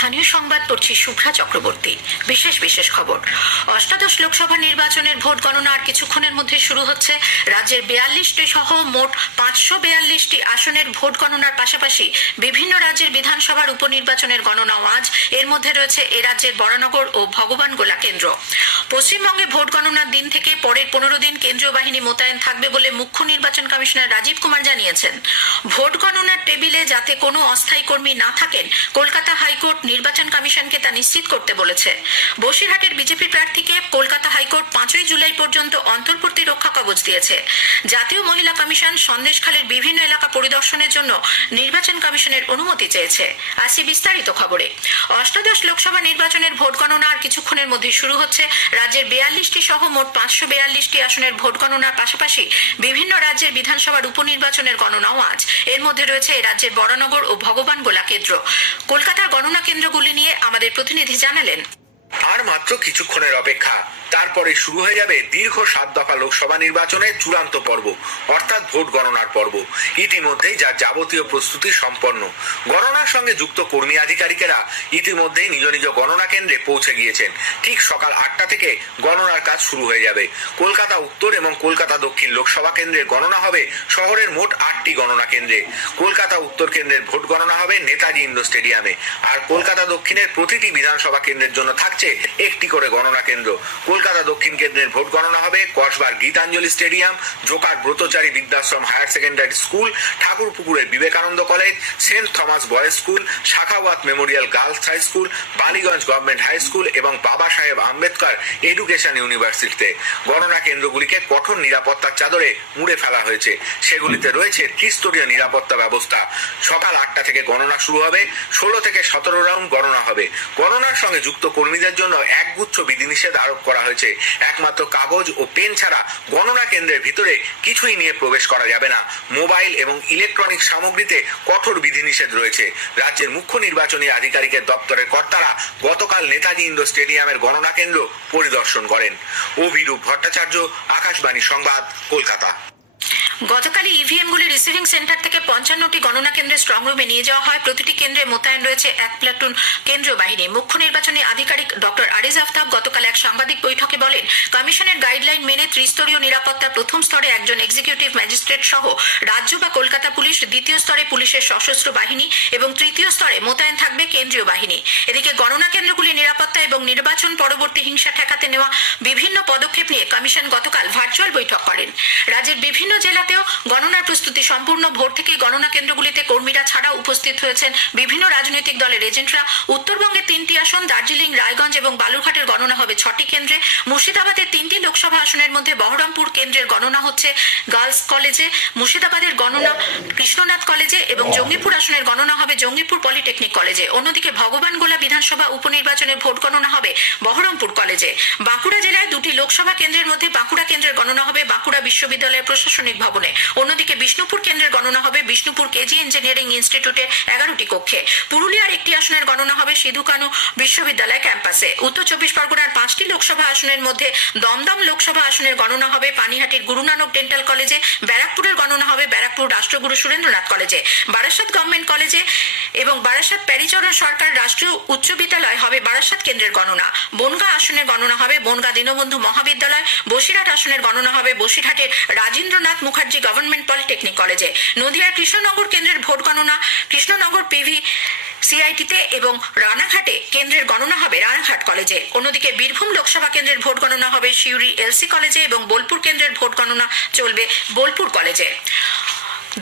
স্থানীয় সংবাদ পড়ছি শুভ্রা চক্রবর্তী। বিশেষ খবর। অষ্টাদশ লোকসভা নির্বাচনের ভোট গণনা আর কিছুক্ষণের মধ্যে শুরু হচ্ছে। রাজ্যের 42টি সহ মোট 542টি আসনের ভোট গণনার পাশাপাশি বিভিন্ন রাজ্যের বিধানসভার উপনির্বাচনের গণনাও আজ। এর মধ্যে রয়েছে এ রাজ্যের বরানগর ও ভগবানগোলা কেন্দ্র। পশ্চিমবঙ্গে ভোট গণনার দিন থেকে পরের 15 দিন কেন্দ্রীয় বাহিনী মোতায়েন থাকবে বলে মুখ্য নির্বাচন কমিশনার রাজীব কুমার জানিয়েছেন। ভোট গণনার টেবিলে যাতে কোনো অস্থায়ী কর্মী না থাকেন, কলকাতা হাইকোর্ট নির্বাচন কমিশনকে তা নিশ্চিত করতে বলেছে। বসিরহাটের বিজেপি প্রার্থীকে কলকাতা হাইকোর্ট 5ই জুলাই পর্যন্ত অন্তর্বর্তী রক্ষা কবচ দিয়েছে। জাতীয় মহিলা কমিশন সন্দেশখালীর বিভিন্ন এলাকা পরিদর্শনের জন্য নির্বাচন কমিশনের অনুমতি চেয়েছে। আসি বিস্তারিত খবরে। অষ্টাদশ লোকসভা নির্বাচনের ভোট গণনা আর কিছুক্ষণের মধ্যে শুরু হচ্ছে। রাজ্যের 42টি সহ মোট 542টি আসনের ভোট গণনার পাশাপাশি বিভিন্ন রাজ্যের বিধানসভার উপনির্বাচনের গণনাও আজ। এর মধ্যে রয়েছে এই রাজ্যের বরানগর ও ভগবানগোলা কেন্দ্র। কলকাতার গণনা কেন্দ্রগুলি নিয়ে আমাদের প্রতিনিধি জানালেন, আর মাত্র কিছুক্ষণের অপেক্ষা, তারপরে শুরু হয়ে যাবে দীর্ঘ 7 দফা লোকসভা নির্বাচনের চূড়ান্ত পর্ব, অর্থাৎ ভোট গণনার পর্ব। ইতিমধ্যেই যার যাবতীয় প্রস্তুতি সম্পন্ন। গণনার সঙ্গে যুক্ত কর্মী আধিকারিকেরা ইতিমধ্যেই নিজ নিজ গণনা কেন্দ্রে পৌঁছে গিয়েছেন। ঠিক সকাল 8টা থেকে গণনার কাজ শুরু হয়ে যাবে। কলকাতা উত্তর এবং কলকাতা দক্ষিণ লোকসভা কেন্দ্রের গণনা হবে শহরের মোট 8টি গণনা কেন্দ্রে। কলকাতা উত্তর কেন্দ্রের ভোট গণনা হবে নেতাজি ইন্ডোর স্টেডিয়ামে, আর কলকাতা দক্ষিণের প্রতিটি বিধানসভা কেন্দ্রের জন্য থাকছে একটি করে গণনা কেন্দ্র। কলকাতা দক্ষিণ কেন্দ্রের ভোট গণনা হবে কসবার গীতাঞ্জলি স্টেডিয়াম, জোকার ব্রতচারী বৃদ্ধাশ্রম হায়ার সেকেন্ডারি স্কুল, ঠাকুরপুকুরের Vivekananda college, saint Thomas boys school, Sakhawat memorial girls high school, Ballygunge government high school এবং বাবা সাহেব আম্বেদকর এডুকেশন ইউনিভার্সিটিতে। গণনা কেন্দ্রগুলিকে কঠোর নিরাপত্তার চাদরে মুড়ে ফেলা হয়েছে। সেগুলিতে রয়েছে ত্রিস্তরীয় নিরাপত্তা ব্যবস্থা। সকাল 8টা থেকে গণনা শুরু হবে। 16 থেকে 17 রাউন্ড গণনা হবে। গণনার সঙ্গে যুক্ত কর্মীদের জন্য একগুচ্ছ বিধিনিষেধ আরোপ করা হয়েছে। একমাত্র কাগজ ও পেন ছাড়া গণনা কেন্দ্রের ভিতরে কিছুই নিয়ে প্রবেশ করা যাবে না। মোবাইল এবং ইলেকট্রনিক সামগ্রীতে কঠোর বিধিনিষেধ রয়েছে। রাজ্যের মুখ্য নির্বাচনী আধিকারিকের দপ্তরের কর্তারা গতকাল নেতাজি ইন্ডোর স্টেডিয়ামের গণনা কেন্দ্র পরিদর্শন করেন। অভিরূপ ভট্টাচার্য, আকাশবাণী সংবাদ, কলকাতা। গতকালই ইভিএমগুলি রিসিভিং সেন্টার থেকে 55টি গণনা কেন্দ্রের স্ট্রং রুমে নিয়ে যাওয়া হয়। প্রতিটি কেন্দ্রে মোতায়েন রয়েছে 1 প্লাটুন কেন্দ্রীয় বাহিনী। মুখ্য নির্বাচনী আধিকারিক ডক্টর আরিজ আফতাব গতকাল এক সাংবাদিক বৈঠকে বলেন, কমিশনের গাইডলাইন মেনে ত্রিস্তরীয় নিরাপত্তার প্রথম স্তরে একজন এক্সিকিউটিভ ম্যাজিস্ট্রেট সহ রাজ্য বা কলকাতা পুলিশ, দ্বিতীয় স্তরে পুলিশের সশস্ত্র বাহিনী এবং তৃতীয় স্তরে মোতায়েন থাকবে কেন্দ্রীয় বাহিনী। এদিকে গণনা কেন্দ্রগুলি নিরাপত্তা এবং নির্বাচন পরবর্তী হিংসা ঠেকাতে নেওয়া বিভিন্ন পদক্ষেপ নিয়ে কমিশন গতকাল ভার্চুয়াল বৈঠক করেন। রাজ্যের বিভিন্ন জেলাতেও গণনার প্রস্তুতি সম্পূর্ণ। ভোর থেকেই গণনা কেন্দ্রগুলিতে কর্মীরা ছাড়াও উপস্থিত হয়েছেন বিভিন্ন রাজনৈতিক দলের এজেন্টরা। উত্তরবঙ্গে 3টি আসন, দার্জিলিং, রায়গঞ্জ এবং বালুরঘাটের গণনা হবে 6টি কেন্দ্রে। মুর্শিদাবাদের 3টি লোকসভা আসনের মধ্যে বহরমপুর কেন্দ্রের গণনা হচ্ছে গার্লস কলেজে, মুর্শিদাবাদের গণনা কৃষ্ণনাথ কলেজে এবং জঙ্গিপুর আসনের গণনা হবে জঙ্গিপুর পলিটেকনিক কলেজে। অন্যদিকে ভগবানগোলা বিধানসভা উপনির্বাচনের ভোট গণনা হবে বহরমপুর কলেজে। বাঁকুড়া জেলায় 2টি লোকসভা কেন্দ্রের মধ্যে বাঁকুড়া কেন্দ্রের গণনা হবে বাঁকুড়া বিশ্ববিদ্যালয়ের প্রশাসনিক ভবনে। অন্যদিকে বিষ্ণুপুর কেন্দ্রের গণনা হবে বিষ্ণুপুর কেজি ইঞ্জিনিয়ারিং ইনস্টিটিউটের 11টি কক্ষে। পুরুলিয়ার একটি আসনের গণনা হবে সিধু কানু বিশ্ববিদ্যালয় ক্যাম্পাসে। উত্তর 24 পরগনার 5টি লোকসভা আসনের মধ্যে দমদম লোকসভা আসনের গণনা হবে পানিহাটির গুরু নানক ডেন্টাল কলেজে। ব্যারাকপুরের গণনা হবে ব্যারাকপুর রাষ্ট্রগুরু সুরেন্দ্রনাথ কলেজে। বারাসাত গভর্নমেন্ট কলেজে এবং বারাসাত প্যারিচরণ সরকার রাষ্ট্রীয় উচ্চ বিদ্যালয় হবে বারাসাত কেন্দ্রের গণনা। বনগাঁ আসনের গণনা হবে বনগাঁ দীনবন্ধু মহাবিদ্যালয়। বসিরহাট আসনের গণনা হবে বসিরহাটের রাজেন্দ্রনাথ মুখার্জি গভর্নমেন্ট পলিটেকনিক কলেজে। নদিয়ার কৃষ্ণনগর কেন্দ্রের ভোট গণনা কৃষ্ণনগর পিভি সিআইটিতে এবং রানাঘাটে কেন্দ্রের গণনা হবে রানাঘাট কলেজে। অন্যদিকে বীরভূম লোকসভা কেন্দ্রের ভোট গণনা হবে সিউড়ি এলসি কলেজে এবং বোলপুর কেন্দ্রের ভোট গণনা চলবে বোলপুর কলেজে।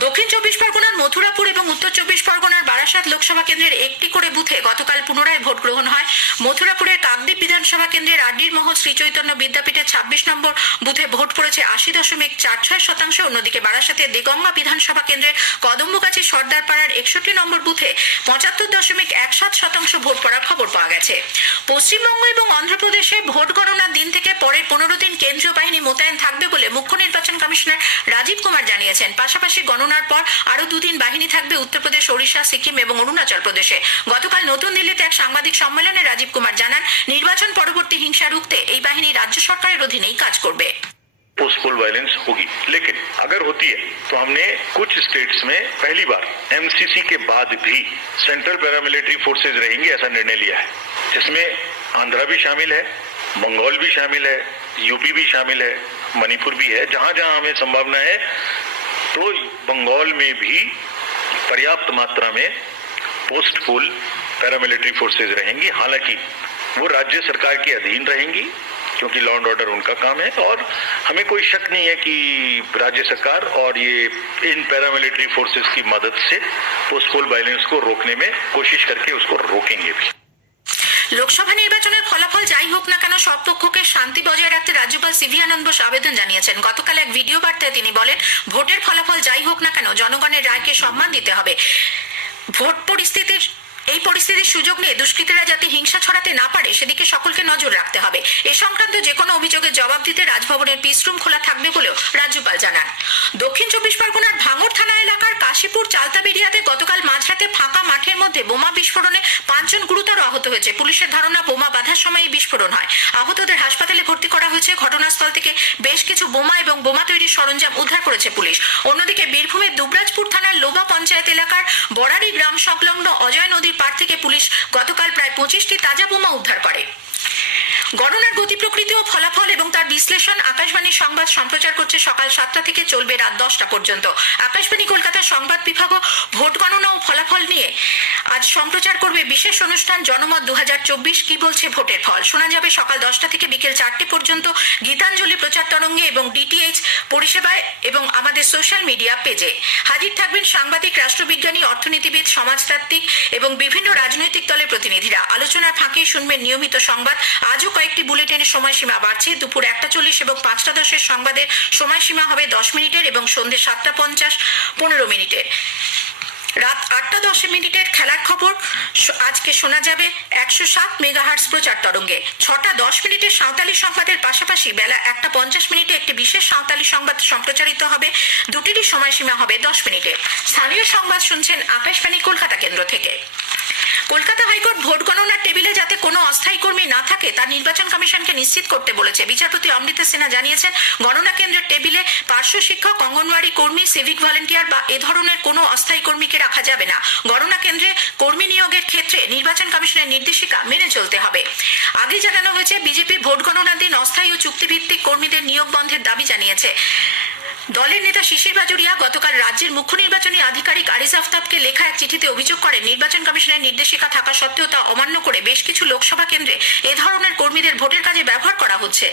দক্ষিণ 24 পরগনার মথুরাপুর এবং উত্তর 24 পরগনার বারাসাত লোকসভা কেন্দ্রের একটি করে বুথে গতকাল পুনরায় ভোট গ্রহণ হয়। মথুরাপুরের কাকদ্বীপ বিধানসভা কেন্দ্রের আড্ডির মহল শ্রী চৈতন্য বিদ্যাপীঠের 26 নম্বর বুথে ভোট পড়েছে 80.46%। অন্যদিকে বারাসাতের দেগঙ্গা বিধানসভা কেন্দ্রের কদম্বগাছি সর্দারপাড়ার 61 নম্বর বুথে 75.17% ভোট পড়ার খবর পাওয়া গেছে। পশ্চিমবঙ্গ এবং অন্ধ্রপ্রদেশে ভোট গণনার দিন থেকে পরের 15 দিন কেন্দ্রীয় বাহিনী মোতায়েন থাকবে বলে মুখ্য নির্বাচন কমিশনার রাজীব কুমার জানিয়েছেন। পাশাপাশি গণনার পর আরো 2 দিন বাহিনী থাকবে উত্তরপ্রদেশ, ওড়িশা, সিকিম এবং অরুণাচল প্রদেশে। গতকাল নতুন দিল্লিতে এক সাংবাদিক সম্মেলনে রাজীব কুমার জানান, নির্বাচন পরবর্তী হিংসা রুখতে এই বাহিনী রাজ্য সরকারের অধীনেই কাজ করবে। पोस्टपोल वायलेंस होगी। लेकिन अगर होती है तो हमने कुछ स्टेट्स में पहली बार एमसीसी के बाद भी सेंट्रल पैरामिलिट्री फोर्सेज रहेंगी ऐसा निर्णय लिया है, जिसमें आंध्रा भी शामिल है, बंगाल भी शामिल है, यूपी भी शामिल है, मणिपुर भी है। जहां जहां हमें संभावना है तो बंगाल में भी पर्याप्त मात्रा में पोस्टपोल पैरामिलिट्री फोर्सेज रहेंगी। हालांकि वो राज्य सरकार के अधीन रहेंगी क्योंकि लॉ एंड ऑर्डर उनका काम है, और हमें कोई शक नहीं है कि राज्य सरकार और ये इन पैरामिलिट्री फोर्सेस की मदद से पोस्टपोल वायलेंस को रोकने में कोशिश करके उसको रोकेंगे भी। লোকসভা নির্বাচনের ফলাফল যাই হোক না কেন সব পক্ষকে শান্তি বজায় রাখতে রাজ্যপাল সিভি আনন্দ বোস আবেদন জানিয়েছেন। গতকাল এক ভিডিও বার্তায় তিনি বলেন, ভোটের ফলাফল যাই হোক না কেন জনগণের রায়কে সম্মান দিতে হবে। ভোট পরিস্থিতির এই পরিস্থিতির সুযোগ নিয়ে দুষ্কৃতীরা যাতে হিংসা ছড়াতে না পারে সেদিকে সকলকে নজর রাখতে হবে। এ সংক্রান্ত যে কোনো অভিযোগের জবাব দিতে রাজভবনের পিস রুম খোলা থাকবে বলেও রাজ্যপাল জানান। দক্ষিণ চব্বিশ পরগনার ভাঙড় থানা এলাকার কাশীপুর চালতাবেরিয়াতে গতকাল মাঝরাতে ফাঁকা মাঠের মধ্যে বোমা বিস্ফোরণে 5 জন গুরুতর আহত হয়েছে। পুলিশের ধারণা বোমা বাঁধার সময় এই বিস্ফোরণ হয়। আহতদের হাসপাতালে ভর্তি করা হয়েছে। ঘটনাস্থল থেকে বেশ কিছু বোমা এবং বোমা তৈরির সরঞ্জাম উদ্ধার করেছে পুলিশ। অন্যদিকে বীরভূমের দুবরাজপুর থানার লোবা পঞ্চায়েত এলাকার বরারি গ্রাম সংলগ্ন অজয় নদীর পাড় থেকে পুলিশ গতকাল প্রায় 25টি তাজা বোমা উদ্ধার করে। গণনার গতি প্রকৃতি ও ফলাফল এবং তার বিশ্লেষণ আকাশবাণী সংবাদ সম্প্রচার করছে সকাল 7টা থেকে চলবে রাত 10টা পর্যন্ত। আকাশবাণী কলকাতার সংবাদ বিভাগও ভোট গণনা ও ফলাফল নিয়ে আজ সম্প্রচার করবে বিশেষ অনুষ্ঠান জনমত 2024 কি বলছে ভোটের ফল। শোনা যাবে সকাল 10টা থেকে বিকেল 4টে পর্যন্ত গীতাঞ্জলি প্রচার তরঙ্গে এবং ডিটিএইচ পরিষেবায় এবং আমাদের সোশ্যাল মিডিয়া পেজে। হাজির থাকবেন সাংবাদিক, রাষ্ট্রবিজ্ঞানী, অর্থনীতিবিদ, সমাজতাত্ত্বিক এবং বিভিন্ন রাজনৈতিক দলের প্রতিনিধিরা। আলোচনার ফাঁকে শুনবেন নিয়মিত সংবাদ। আজও কয়েকটি বুলেটিনের সময়সীমা বাড়ছে। দুপুর 1:40 এবং 5:10 সংবাদের সময়সীমা হবে 10 মিনিটের এবং সন্ধ্যে 7:50 15 মিনিটের। রাত 8:10 খেলার খবর আজকে শোনা যাবে 107 মেগাহার্টজ প্রচার তরঙ্গে। 6:10 সাঁওতালি সংবাদের পাশাপাশি বেলা 1:50 একটি বিশেষ সাঁওতালি সংবাদ সম্প্রচারিত হবে। দুটিরই সময়সীমা হবে 10 মিনিটের। স্থানীয় সংবাদ শুনছেন আকাশবাণী কলকাতা কেন্দ্র থেকে। কলকাতা হাইকোর্ট ভোট গণনার টেবিলে যাতে কোনো অস্থায়ী কর্মী না থাকে তা নির্বাচন কমিশনকে নিশ্চিত করতে বলেছে। বিচারপতি অমৃতা সিনহা জানিয়েছেন, গণনা কেন্দ্রের টেবিলে পার্শ্ব শিক্ষক, অঙ্গনওয়াড়ি কর্মী, সিভিক ভলেন্টিয়ার বা এ ধরনের কোনো অস্থায়ী কর্মীকে রাখা যাবে না। গণনা কেন্দ্রে কর্মী নিয়োগের ক্ষেত্রে নির্বাচন কমিশনের নির্দেশিকা মেনে চলতে হবে। আগে জানানো হয়েছে, বিজেপি ভোট গণনার দিন অস্থায়ী ও চুক্তিভিত্তিক কর্মীদের নিয়োগ বন্ধের দাবি জানিয়েছে। দলের নেতা শিশির বাজুরিয়া গতকাল রাজ্যের মুখ্য নির্বাচনী আধিকারিক আরিজ আফতাবকে লেখা এক চিঠিতে অভিযোগ করেন, নির্বাচন কমিশনের নির্দেশিকা থাকা সত্ত্বেও তা অমান্য করে বেশ কিছু লোকসভা কেন্দ্রে এ ধরনের কর্মীদের ভোটের কাজে ব্যবহার করা হচ্ছে।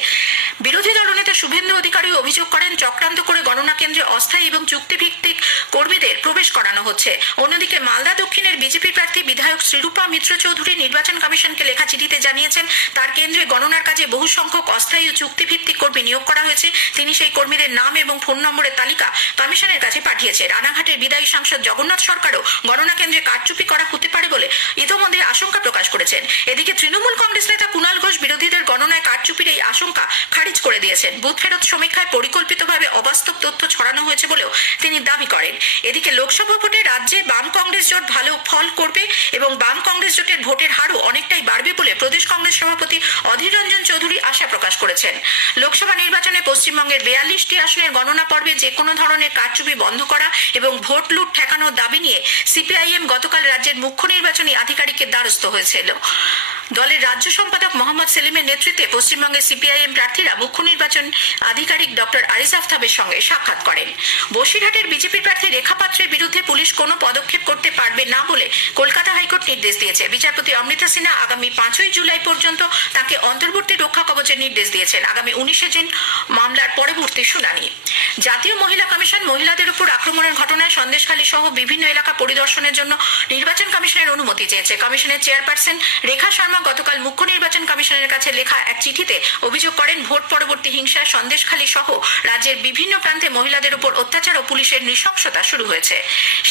বিরোধী দলনেতা শুভেন্দু অধিকারী অভিযোগ করেন, চক্রান্ত করে গণনা কেন্দ্রে অস্থায়ী এবং চুক্তিভিত্তিক কর্মীদের প্রবেশ করানো হচ্ছে। অন্যদিকে মালদা দক্ষিণের বিজেপি প্রার্থী বিধায়ক শ্রীরূপা মিত্র চৌধুরী নির্বাচন কমিশনকে লেখা চিঠিতে জানিয়েছেন, তার কেন্দ্রে গণনার কাজে বহু সংখ্যক অস্থায়ী ও চুক্তিভিত্তিক কর্মী নিয়োগ করা হয়েছে। তিনি সেই কর্মীদের নাম এবং ফোন নম্বরের তালিকা কমিশনের কাছে পাঠিয়েছে। রানাঘাটের বিদায়ী সাংসদ জগন্নাথ সরকারও গণনা কেন্দ্রে কারচুপি করা হতে পারে বলে ইতোমধ্যে আশঙ্কা প্রকাশ করেছেন। এদিকে তৃণমূল কংগ্রেস নেতা কুণাল ঘোষ বিরোধীদের গণনায় কারচুপির এই আশঙ্কা খারিজ করে দিয়েছেন। বুথ ফেরত সমীক্ষায় পরিকল্পিতভাবে অবাস্তব তথ্য ছড়ানো হয়েছে বলেও তিনি দাবি করেন। এদিকে লোকসভা ভোটে রাজ্যে বাম কংগ্রেস জোট ভালো ফল করবে এবং বাম কংগ্রেস জোটের ভোটের হারও অনেকটাই বাড়বে বলে প্রদেশ কংগ্রেস সভাপতি অধীর রঞ্জন চৌধুরী আশা প্রকাশ করেছেন। লোকসভা নির্বাচনে পশ্চিমবঙ্গের 42টি আসনের গণনা পর্বে যে কোনো ধরনের কারচুপি বন্ধ করা এবং ভোট লুট ঠেকানোর দাবি নিয়ে সিপিআইএম গতকাল রাজ্যের মুখ্য নির্বাচনী আধিকারিকের দ্বারস্থ হয়েছিল। দলের রাজ্য সম্পাদক মোহাম্মদ সেলিমের নেতৃত্বে পশ্চিমবঙ্গের সিপিআইএম প্রার্থীরা মুখ্য নির্বাচন আধিকারিক ডক্টর আরিজ আফতাবের সঙ্গে সাক্ষাৎ করেন। বসিরহাটের বিজেপি প্রার্থী রেখা পাত্রের বিরুদ্ধে পুলিশ কোনো পদক্ষেপ করতে পারবে না বলে কলকাতা হাইকোর্ট নির্দেশ দিয়েছে। বিচারপতি অমৃতা সিনহা আগামী 5ই জুলাই পর্যন্ত তাকে অন্তর্বর্তী রক্ষা কবচের নির্দেশ দিয়েছেন। আগামী 19 জুন মামলার পরবর্তী শুনানি। জাতীয় মহিলা কমিশন মহিলাদের উপর আক্রমণের ঘটনায় সন্দেশখালী সহ বিভিন্ন এলাকা পরিদর্শনের জন্য নির্বাচন কমিশনের অনুমতি চেয়েছে। কমিশনের চেয়ারপারসন রেখা শর্মা গতকাল মুখ্য নির্বাচন কমিশনের কাছে লেখা এক চিঠিতে অভিযোগ করেন, ভোট পরবর্তী হিংসায় সন্দেশখালী সহ রাজ্যের বিভিন্ন প্রান্তে মহিলাদের উপর অত্যাচার ও পুলিশের নৃশংসতা শুরু হয়েছে।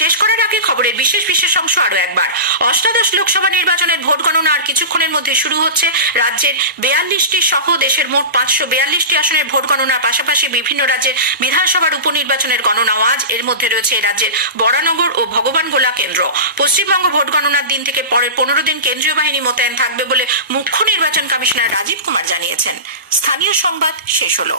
শেষ করার আগে খবরের বিশেষ অংশ আরো একবার। অষ্টাদশ লোকসভা নির্বাচনের ভোট গণনা আর কিছুক্ষণের মধ্যে শুরু হচ্ছে। রাজ্যের 42টি সহ দেশের মোট 542টি আসনের ভোট গণনার পাশাপাশি বিভিন্ন রাজ্যের বিধানসভার উপনির্বাচনের গণনাও আজ। এর মধ্যে রয়েছে রাজ্যের বরানগর ও ভগবানগোলা কেন্দ্র। পশ্চিমবঙ্গ ভোট গণনার দিন থেকে পরের 15 দিন কেন্দ্রীয় বাহিনী মোতায়েন থাকবে বলে মুখ্য নির্বাচন কমিশনার রাজীব কুমার জানিয়েছেন। স্থানীয় সংবাদ শেষ হলো।